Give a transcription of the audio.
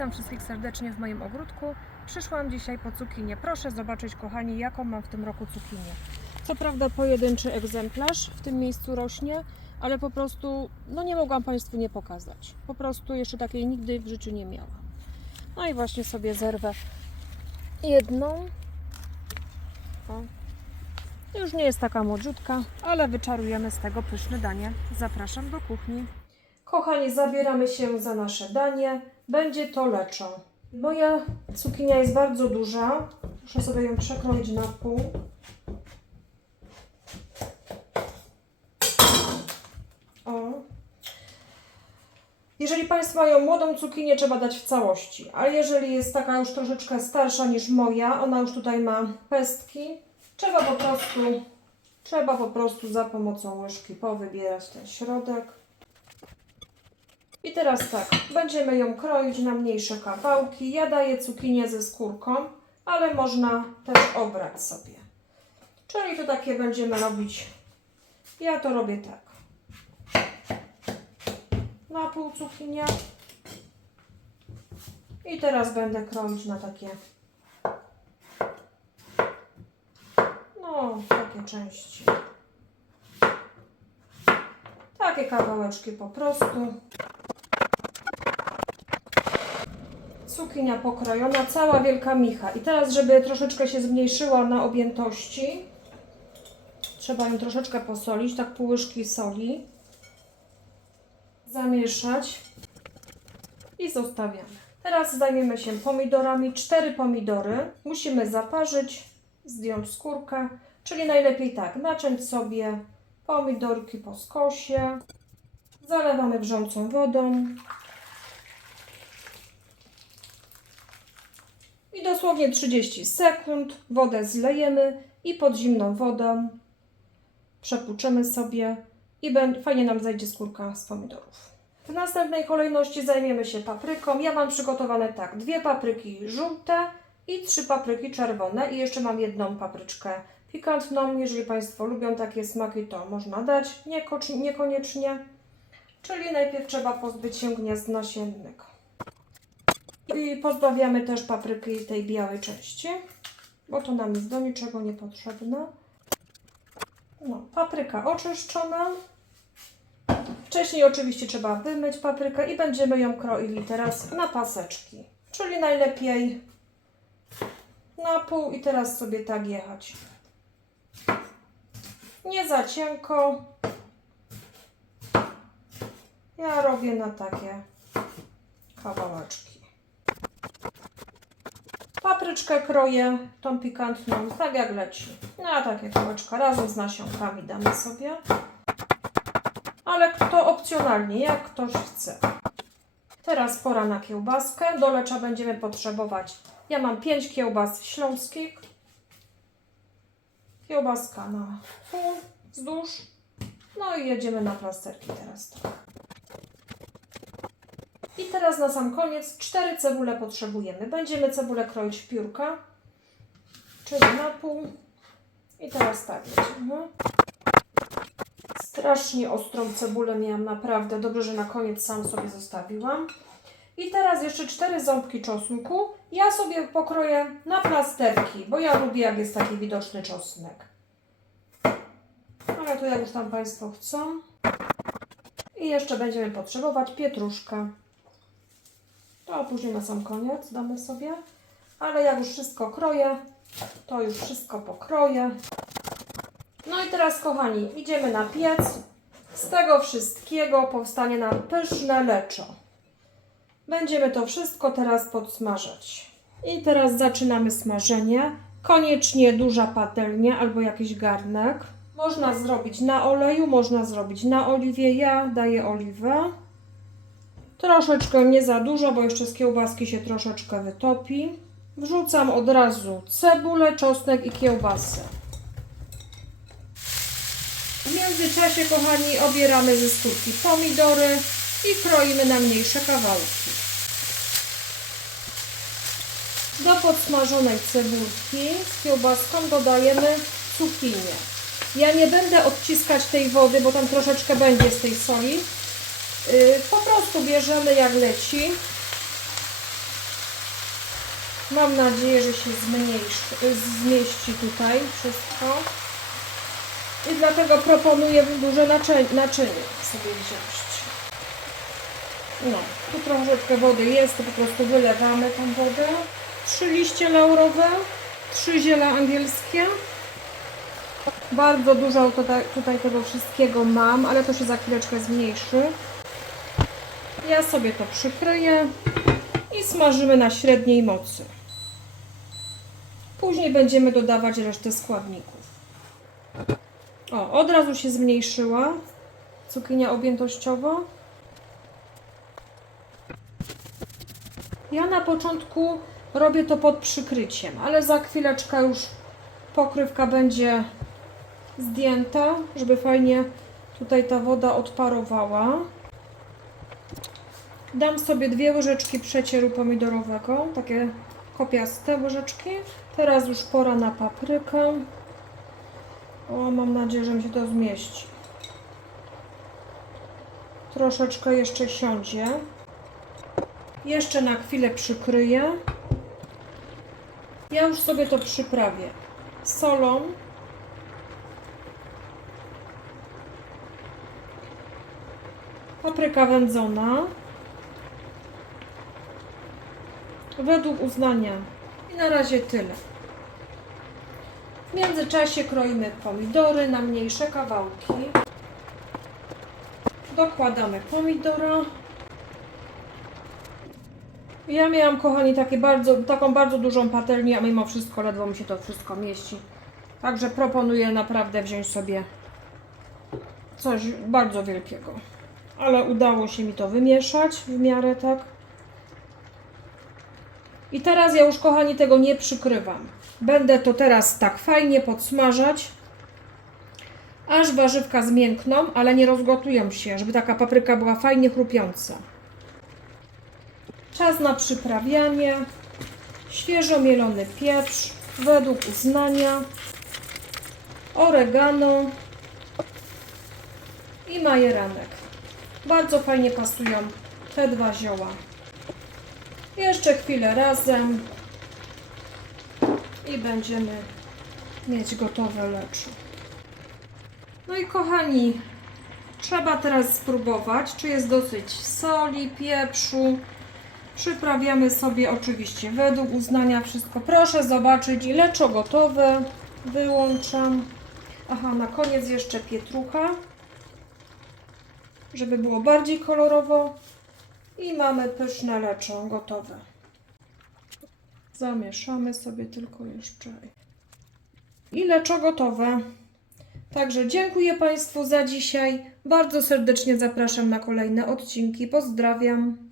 Witam wszystkich serdecznie w moim ogródku. Przyszłam dzisiaj po cukinię. Proszę zobaczyć, kochani, jaką mam w tym roku cukinię. Co prawda pojedynczy egzemplarz w tym miejscu rośnie, ale po prostu nie mogłam Państwu nie pokazać. Po prostu jeszcze takiej nigdy w życiu nie miałam. No i właśnie sobie zerwę jedną. O. Już nie jest taka młodziutka, ale wyczarujemy z tego pyszne danie. Zapraszam do kuchni. Kochani, zabieramy się za nasze danie. Będzie to leczo. Moja cukinia jest bardzo duża. Muszę sobie ją przekroić na pół. O. Jeżeli Państwo mają młodą cukinię, trzeba dać w całości. A jeżeli jest taka już troszeczkę starsza niż moja, ona już tutaj ma pestki, trzeba po prostu za pomocą łyżki powybierać ten środek. I teraz tak, będziemy ją kroić na mniejsze kawałki. Ja daję cukinię ze skórką, ale można też obrać sobie. Czyli to takie będziemy robić, ja to robię tak. Na pół cukinia. I teraz będę kroić na takie, takie części. Takie kawałeczki po prostu. Cukinia pokrojona, cała wielka micha. I teraz, żeby troszeczkę się zmniejszyła na objętości, trzeba ją troszeczkę posolić, tak pół łyżki soli. Zamieszać i zostawiamy. Teraz zajmiemy się pomidorami. 4 pomidory musimy zaparzyć, zdjąć skórkę, czyli najlepiej tak, naciąć sobie pomidorki po skosie. Zalewamy wrzącą wodą. I dosłownie 30 sekund wodę zlejemy i pod zimną wodą przepłuczemy sobie i fajnie nam zajdzie skórka z pomidorów. W następnej kolejności zajmiemy się papryką. Ja mam przygotowane tak, 2 papryki żółte i 3 papryki czerwone i jeszcze mam jedną papryczkę pikantną. Jeżeli Państwo lubią takie smaki, to można dać, niekoniecznie. Czyli najpierw trzeba pozbyć się gniazd nasiennego. I pozbawiamy też papryki tej białej części, bo to nam jest do niczego niepotrzebne. Papryka oczyszczona. Wcześniej oczywiście trzeba wymyć paprykę i będziemy ją kroili teraz na paseczki. Czyli najlepiej na pół i teraz sobie tak jechać. Nie za cienko. Ja robię na takie kawałeczki. Papryczkę kroję, tą pikantną, tak jak leci. Na takie kawałeczka razem z nasionkami damy sobie. Ale to opcjonalnie, jak ktoś chce. Teraz pora na kiełbaskę. Do lecza będziemy potrzebować, ja mam 5 kiełbas śląskich. Kiełbaska na pół, wzdłuż. No i jedziemy na plasterki teraz. I teraz na sam koniec 4 cebule potrzebujemy. Będziemy cebulę kroić w piórka, czyli na pół. I teraz tak jedziemy. Strasznie ostrą cebulę miałam, naprawdę. Dobrze, że na koniec sam sobie zostawiłam. I teraz jeszcze 4 ząbki czosnku. Ja sobie pokroję na plasterki, bo ja lubię, jak jest taki widoczny czosnek. Ale to jak już tam Państwo chcą. I jeszcze będziemy potrzebować pietruszkę. To później na sam koniec damy sobie. Ale jak już wszystko kroję, to już wszystko pokroję. No i teraz, kochani, idziemy na piec. Z tego wszystkiego powstanie nam pyszne leczo. Będziemy to wszystko teraz podsmażać. I teraz zaczynamy smażenie. Koniecznie duża patelnia albo jakiś garnek. Można zrobić na oleju, można zrobić na oliwie. Ja daję oliwę. Troszeczkę nie za dużo, bo jeszcze z kiełbaski się troszeczkę wytopi. Wrzucam od razu cebulę, czosnek i kiełbasę. W międzyczasie, kochani, obieramy ze skórki pomidory i kroimy na mniejsze kawałki. Do podsmażonej cebulki z kiełbaską dodajemy cukinię. Ja nie będę odciskać tej wody, bo tam troszeczkę będzie z tej soli. Po prostu bierzemy jak leci. Mam nadzieję, że się zmieści tutaj wszystko. I dlatego proponuję duże naczynie sobie wziąć. No, tu troszeczkę wody jest, to po prostu wylewamy tą wodę. 3 liście laurowe, 3 ziele angielskie. Bardzo dużo tutaj tego wszystkiego mam, ale to się za chwileczkę zmniejszy. Ja sobie to przykryję i smażymy na średniej mocy. Później będziemy dodawać resztę składników. O, od razu się zmniejszyła cukinia objętościowo. Ja na początku robię to pod przykryciem, ale za chwileczkę już pokrywka będzie zdjęta, żeby fajnie tutaj ta woda odparowała. Dam sobie 2 łyżeczki przecieru pomidorowego, takie kopiaste łyżeczki. Teraz już pora na paprykę. O, mam nadzieję, że mi się to zmieści. Troszeczkę jeszcze siądzie. Jeszcze na chwilę przykryję. Ja już sobie to przyprawię solą. Papryka wędzona. Według uznania. I na razie tyle. W międzyczasie kroimy pomidory na mniejsze kawałki. Dokładamy pomidora. Ja miałam, kochani, taką bardzo dużą patelnię, a mimo wszystko ledwo mi się to wszystko mieści. Także proponuję naprawdę wziąć sobie coś bardzo wielkiego. Ale udało się mi to wymieszać w miarę tak. I teraz ja już, kochani, tego nie przykrywam. Będę to teraz tak fajnie podsmażać, aż warzywka zmiękną, ale nie rozgotują się, żeby taka papryka była fajnie chrupiąca. Czas na przyprawianie. Świeżo mielony pieprz według uznania, oregano i majeranek. Bardzo fajnie pasują te 2 zioła. Jeszcze chwilę razem i będziemy mieć gotowe leczo. No i kochani, trzeba teraz spróbować, czy jest dosyć soli, pieprzu. Przyprawiamy sobie oczywiście według uznania wszystko. Proszę zobaczyć, leczo gotowe. Wyłączam. Aha, na koniec jeszcze pietrucha, żeby było bardziej kolorowo. I mamy pyszne leczo gotowe. Zamieszamy sobie tylko jeszcze. I leczo gotowe. Także dziękuję Państwu za dzisiaj. Bardzo serdecznie zapraszam na kolejne odcinki. Pozdrawiam.